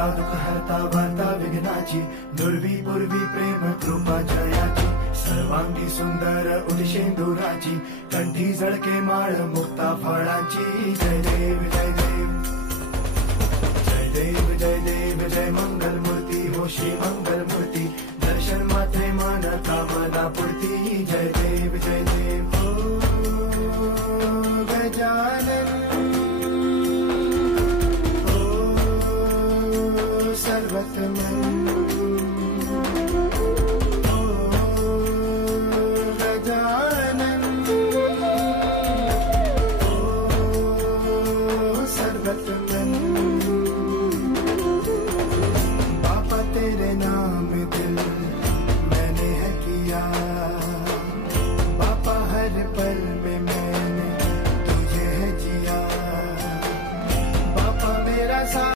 हरता दुःख हरता वार्ता विघ्नाची, नुरवी पूर्वी प्रेम कृपा जयाची, सर्वांगी सुंदर उदिशेंदुराची, कंठी जळके माळ मुक्ता फळाची. जय देव जय देव जय देव जय देव जय मंगल मूर्ती हो श्री मंगल